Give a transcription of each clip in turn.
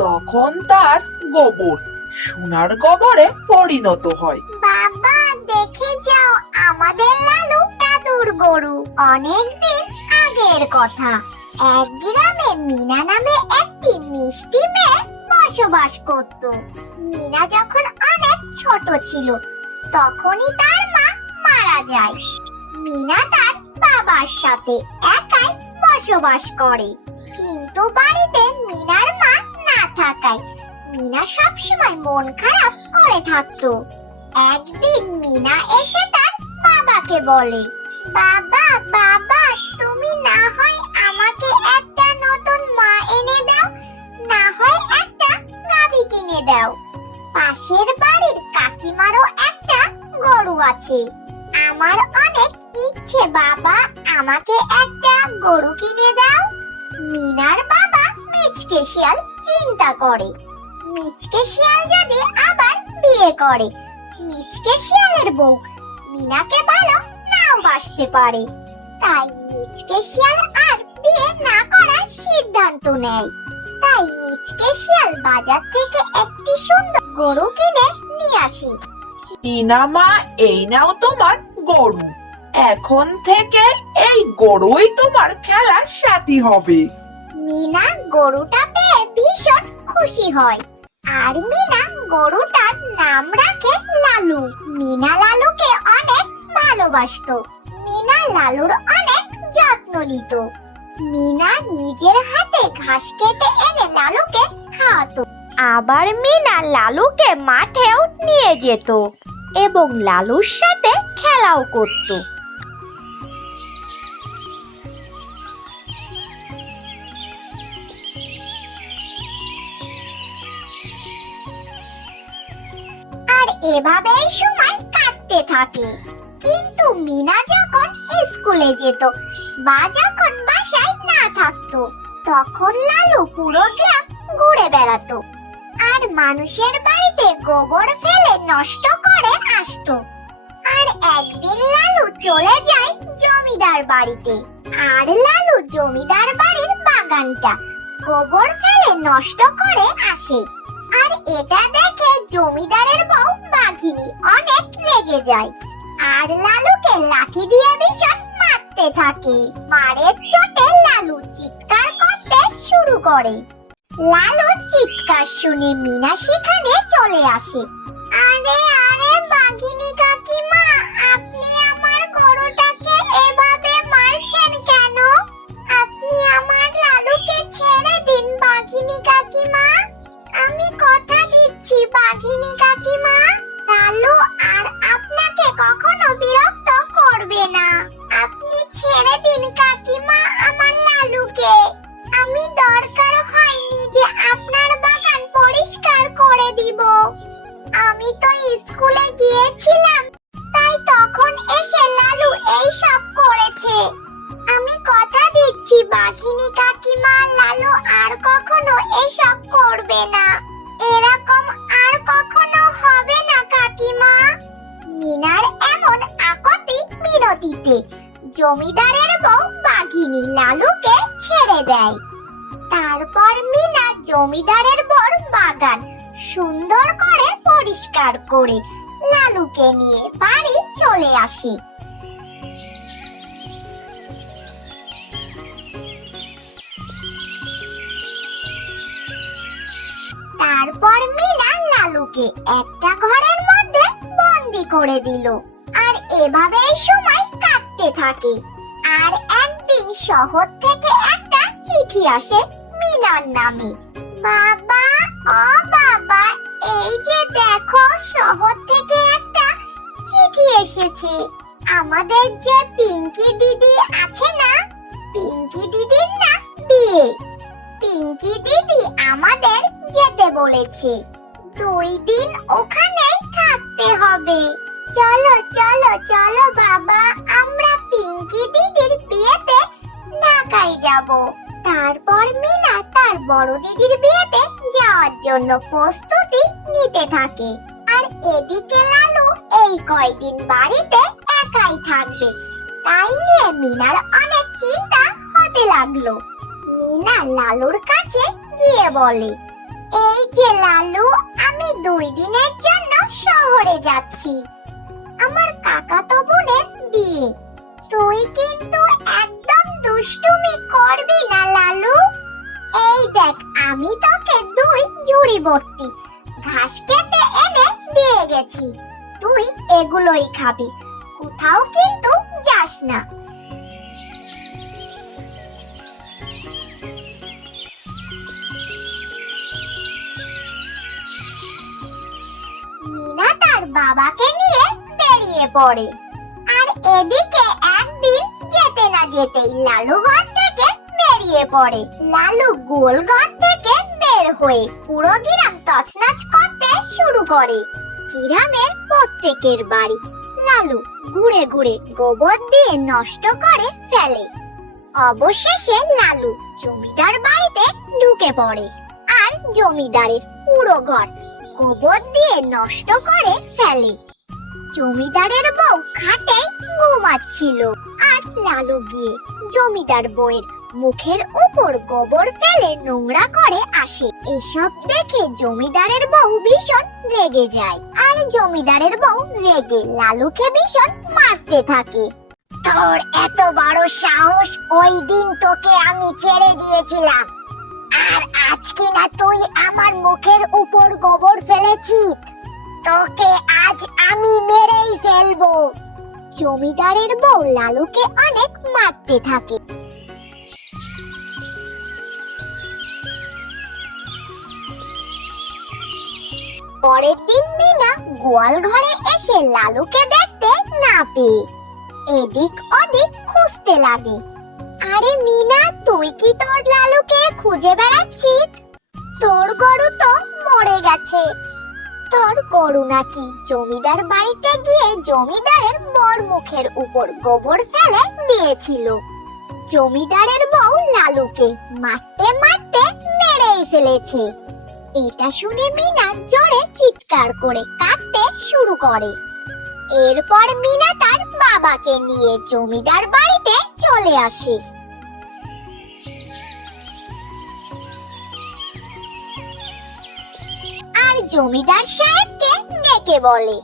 তখন তার গোবর সোনার গোবরে পরিণত হয়। বাবা, দেখে যাও আমাদের লালু দাদুর গরু। অনেকদিন আগের কথা। এক গ্রামে মিনা নামে একটি মিষ্টি মেয়ে বসবাস করত। মিনা যখন অনেক ছোট ছিল, তখনই তার মা মারা যায়। মিনা তার বাবার সাথে একাই বসবাস করে। কিন্তু বাড়িতে মিনার মা না থাকায় মিনা সবসময় মন খারাপ করে থাকতো। একদিন মিনা এসে তার বাবাকে বলে, বাবা বাবা, তুমি না হয় আমাকে একটা নতুন মা এনে দাও, না হয় একটা গাভী কিনে দাও। পাশের বাড়ির কাকিমারও একটা গরু আছে। আমার অনেক ইচ্ছে, বাবা, আমাকে একটা গরু কিনে দাও। মিনার বাবা মিচকে শিয়াল চিন্তা করে। মিচকে শিয়াল যদি আবার বিয়ে করে, মিচকে শিয়ালের বউ মিনাকে ভালো নাও বাসতে পারে। তাই মিচকে শিয়াল আর বিয়ে না করার সিদ্ধান্ত নেয়। তাই মিচকে শিয়াল বাজার থেকে একটি সুন্দর গরু কিনে নিয়ে আসে। টিনা মা, এই নাও তোমার গরু। এখন থেকে এই গরুই তোমার খেলার সাথী হবে। মিনা গরুটা পেয়ে ভীষণ খুশি হয়। আর মিনা গরুটার নাম রাখে লালু। মিনা লালুকে অনেক ভালোবাসতো। মিনা লালুর অনেক যত্ন নিত। মিনা নিজের হাতে ঘাস কেটে এনে লালুকে খাওয়াতো। আবার মিনা লালুকে মাঠেও নিয়ে যেত এবং লালুর সাথে খেলাও করতো। এভাবেই সময় কাটতে থাকে। কিন্তু মিনা যখন স্কুলে যেত বা যখন বাসায় না থাকতো, তখন লালু পুরো গ্রাম ঘুরে বেড়াতো আর মানুষের বাড়িতে গোবর ফেলে নষ্ট করে আসতো। আর একদিন লালু চলে যায় জমিদার বাড়িতে আর লালু জমিদার বাড়ির বাগানটা গোবর ফেলে নষ্ট করে আসে। আর এটা দেখে জমিদারের বউ বাঘিনী অনেক রেগে যায়। আর লালুকে লাঠি দিয়ে ভীষণ মারতে থাকে। মারের চোটে লালু চিৎকার করতে শুরু করে। লালুর চিৎকার শুনে মিনা সেখানে চলে আসে। আরে বাঘিনী কাকিমা লালু আর আপনাকে কখনো বিরক্ত করবে না। জমিদারের বউ বাঘিনী লালুকে ছেড়ে দেয়। তারপর মিনা জমিদারের বর বাগান সুন্দর করে পরিষ্কার করে লালুকে নিয়ে বাড়ি চলে আসে। তারপর মিনা লালুকে একটা ঘরের মধ্যে বন্দি করে দিল। আর এভাবেই সময় কাটতে থাকে। আর একদিন শহর থেকে একটা চিঠি আসে মিনার নামে। বাবা, ও বাবা, এই যে দেখো, শহর থেকে একটা চিঠি এসেছে। আমাদের যে পিঙ্কি দিদি আছে না, পিঙ্কি দিদির না বিয়ে। পিঙ্কি দিদি আমাদের যেতে বলেছে। দুই দিন ওখানেই থাকতে হবে। চলো চলো চলো বাবা, আমরা পিঙ্কি দিদির বিয়েতে ঢাকায় যাব। তারপর মিনা তার বড় দিদির বিয়েতে যাওয়ার জন্য প্রস্তুতি নিতে থাকে। আর এদিকে লালু এই কয়দিন বাড়িতে একাই থাকবে। তাই নিয়ে মিনার অনেক চিন্তা হতে লাগল। মিনা লালুর কাছে গিয়ে বলে, এই যে লালু, আমি দুই দিনের জন্য শহরে যাচ্ছি। আমার কাকাতো বোনের বিয়ে। তুই কিন্তু একদম দুষ্টুমি করবি না, লালু। এই দেখ, আমি তোকে দুই ঝুড়ি ভর্তি। ঘাস কেটে এনে দিয়ে গেছি। তুই এগুলোই খাবি। কোথাও কিন্তু যাস না। মিনা তার বাবাকে নিয়ে পড়ে। আর এদিকে একদিন যেতে না যেতেই লালু ঘর থেকে বেরিয়ে পড়ে। লালু গোল ঘর থেকে বের হয়ে পুরো গ্রাম তছনছ করতে শুরু করে। গ্রামের প্রত্যেকের বাড়ি লালু ঘুরে ঘুরে গোবর দিয়ে নষ্ট করে ফেলে। অবশেষে লালু জমিদার বাড়িতে ঢুকে পড়ে আর জমিদারের পুরো ঘর গোবর দিয়ে নষ্ট করে ফেলে। জমিদারের বউ খাটে ঘুমাচ্ছিল আর লালু গিয়ে জমিদার বউয়ের মুখের উপর গোবর ফেলে নোংরা করে আসে। এসব দেখে জমিদারের বউ ভীষণ রেগে যায় আর জমিদারের বউ রেগে লালুকে ভীষণ মারতে থাকে। তোর এত বড় সাহস, ওই দিন তোকে আমি ছেড়ে দিয়েছিলাম। আর আজকে না তুই আমার মুখের উপর গোবর ফেলেছিস। তোকে আজ আমি মেরেই ফেলব। জমিদারের বউ লালুকে অনেক মারতে থাকে। পরের দিন মিনা গোয়াল ঘরে এসে লালুকে দেখতে না পেয়ে এদিক ওদিক খুঁজতে লাগে। আরে মিনা, তুই কি তোর লালুকে খুঁজে বেড়াচ্ছিস? তোর গরু তো মরে গেছে। তোর গরু নাকি? জমিদার বাড়িতে গিয়ে জমিদারের বর মুখের উপর গোবর ফেলে দিয়েছিল। জমিদারের বউ লালুকে মারতে মারতে মেরেই ফেলেছে। এটা শুনে মিনা জোরে চিৎকার করে কাঁদতে শুরু করে। এরপর মিনা তার বাবাকে নিয়ে জমিদার বাড়িতে চলে আসে। জমিদার সাহেবকে ডেকে বলে,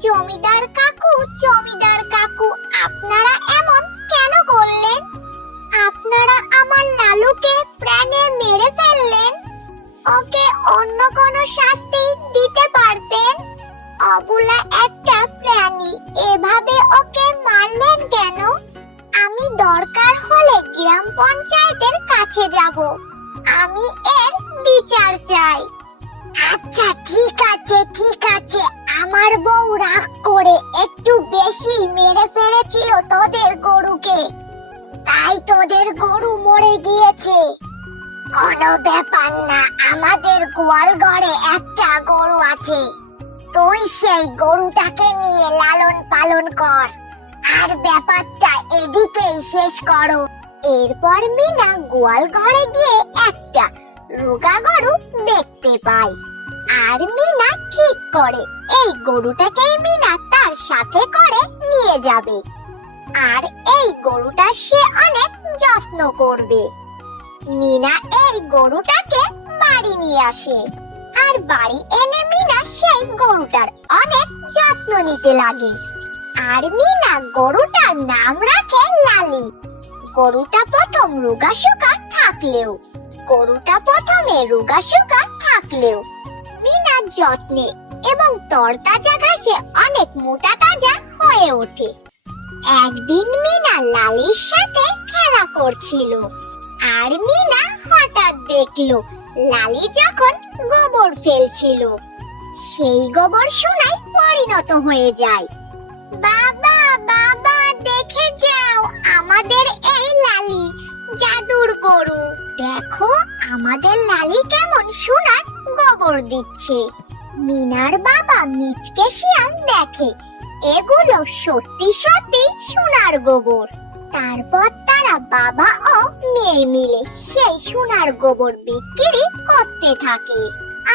জমিদার কাকু জমিদার কাকু, আপনারা এমন কেন করলেন? আপনারা আমার লালুকে প্রাণে মেরে ফেললেন। ওকে অন্য কোনো শাস্তি দিতে পারতেন? অবুলা একটা প্রাণী, এভাবে ওকে মারলেন কেন? আমি দরকার হলে গ্রাম পঞ্চায়েতের কাছে যাব। আমি এর বিচার চাই। আচ্ছা ঠিক আছে ঠিক আছে। আমার বউ রাগ করে একটু বেশি মেরে ফেলেছিল তোদের গরুকে। তাই তোদের গরু মরে গিয়েছে। কোনো ব্যাপার না, আমাদের গোয়াল ঘরে একটা গরু আছে। তুই সেই গরুটাকে নিয়ে লালন পালন কর। আর ব্যাপারটা এদিকেই শেষ করো। এরপর মিনা গোয়াল ঘরে গিয়ে একটা রোগা গরু দেখতে পায় আর মিনা ঠিক করে, এই গরুটাকেই মিনা তার সাথে করে নিয়ে যাবে। আর এই গরুটা সে অনেক যত্ন করবে। মিনা এই গরুটাকে বাড়ি নিয়ে আসে। আর বাড়ি এনে মিনা সেই গরুটার অনেক যত্ন নিতে লাগে। আর মিনা গরুটার নাম রাখে লালি। গরুটা প্রথম রোগাশুকা থাকলেও গরুটা প্রথমে রোগাশুকা থাকলেও মিনা যত্নে এবং তরতাজা ঘাসে অনেক মোটা তাজা হয়ে ওঠে। একদিন মিনা লালির সাথে খেলা করছিল আর মিনা হঠাৎ দেখল লালি যখন গোবর ফেলছিল, সেই গোবর সোনায় পরিণত হয়ে যায়। বাবা বাবা, দেখে যাও আমাদের এই লালি জাদুর গরু। দেখো, আমাদের লালি কেমন সোনার গোবর দিচ্ছে। মিনার বাবা মিচকে শিয়াল দেখে, এগুলো সত্যি সত্যি সোনার গোবর। তারপর তারা বাবা ও মেয়ে মিলে সেই সোনার গোবর বিক্রি করতে থাকে।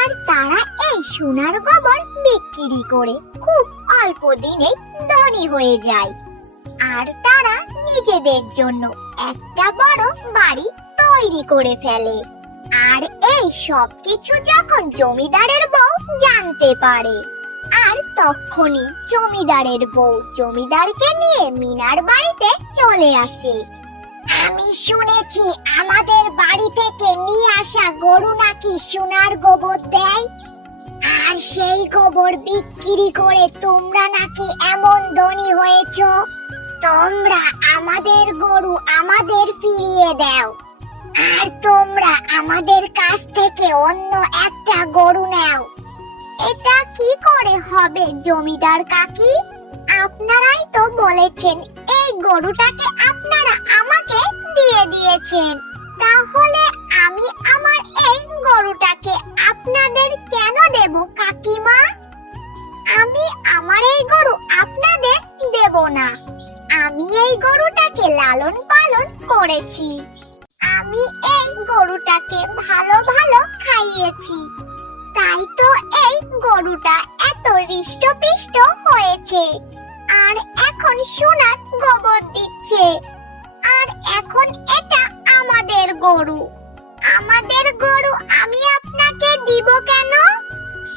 আর তারা এই সোনার গোবর বিক্রি করে খুব অল্প দিনে ধনী হয়ে যায়। আর তারা নিজেদের জন্য একটা বড় বাড়ি তৈরি করে ফেলে। আর এই সব কিছু যখন জমিদারের বউ জানতে পারে, আর তখনই জমিদারের বউ জমিদারকে নিয়ে মিনার বাড়িতে চলে আসে। আমি শুনেছি আমাদের বাড়ি থেকে নিয়ে আসা গরু নাকি সোনার গোবর দেয়। আর সেই গোবর বিক্রি করে তোমরা নাকি এমন ধনী হয়েছ? তোমরা আমাদের গরু আমাদের ফিরিয়ে দাও। আর তোমরা আমাদের কাছ থেকে অন্য একটা গরু নাও। এটা কি করে হবে, জমিদার কাকি? আপনারাই তো বলেছেন, এই গরুটাকে আপনারা আমাকে দিয়ে দিয়েছেন। তাহলে আমি আমার এই গরুটাকে আপনাদের কেন দেব, কাকিমা? আমি আমার এই গরু আপনাদের দেব না। আমি এই গরুটাকে লালন পালন করেছি। আমি এই গরুটাকে ভালো ভালো খাইয়েছি। তাই তো এই গরুটা এত হৃষ্টপিষ্ট হয়েছে। আর এখন সোনার গোবর দিচ্ছে। আর এখন এটা আমাদের গরু। আমাদের গরু আমি আপনাকে দিব কেন?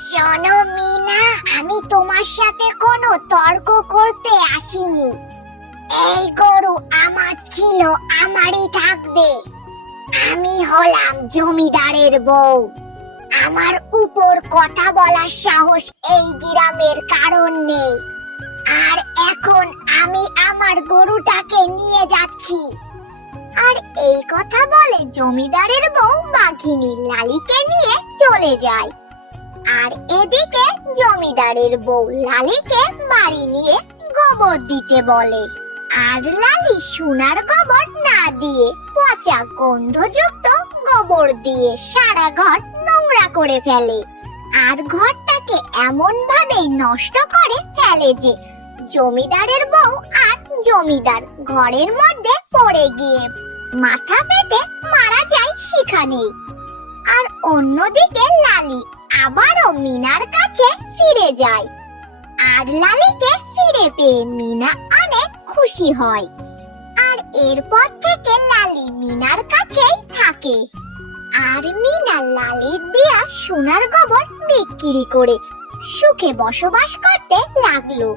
শোনো মিনা, আমি তোমার সাথে কোনো তর্ক করতে আসিনি। এই গরু আমার ছিল, আমারই থাকবে। আমি হলাম জমিদারের বউ। আমার উপর কথা বলার সাহস এই গ্রামের কারণ নেই। আর এখন আমি আমার গরুটাকে নিয়ে যাচ্ছি। আর এই কথা বলে জমিদারের বউ বাঘিনী লালিকে নিয়ে চলে যায়। আর এদিকে জমিদারের বউ লালিকে বাড়ি নিয়ে গোবর দিতে বলে। আর লালি সোনার গোবর না দিয়ে পচা গন্ধযুক্ত গোবর দিয়ে সারা ঘর নোংরা করে ফেলে। আর ঘরটাকে এমন ভাবে নষ্ট করে ফেলে যে জমিদারের বউ আর জমিদার ঘরের মধ্যে পড়ে গিয়ে মাথা ফেটে মারা যায় সেখানেই। আর অন্যদিকে লালি আবারও মিনার কাছে ফিরে যায়। আর লালিকে ফিরে পেয়ে মিনা খুশি হয়। আর এরপর থেকে লালি মিনার কাছেই থাকে। আর মিনা লালির দেয়া সোনার গোবর বিক্রি করে সুখে বসবাস করতে লাগল।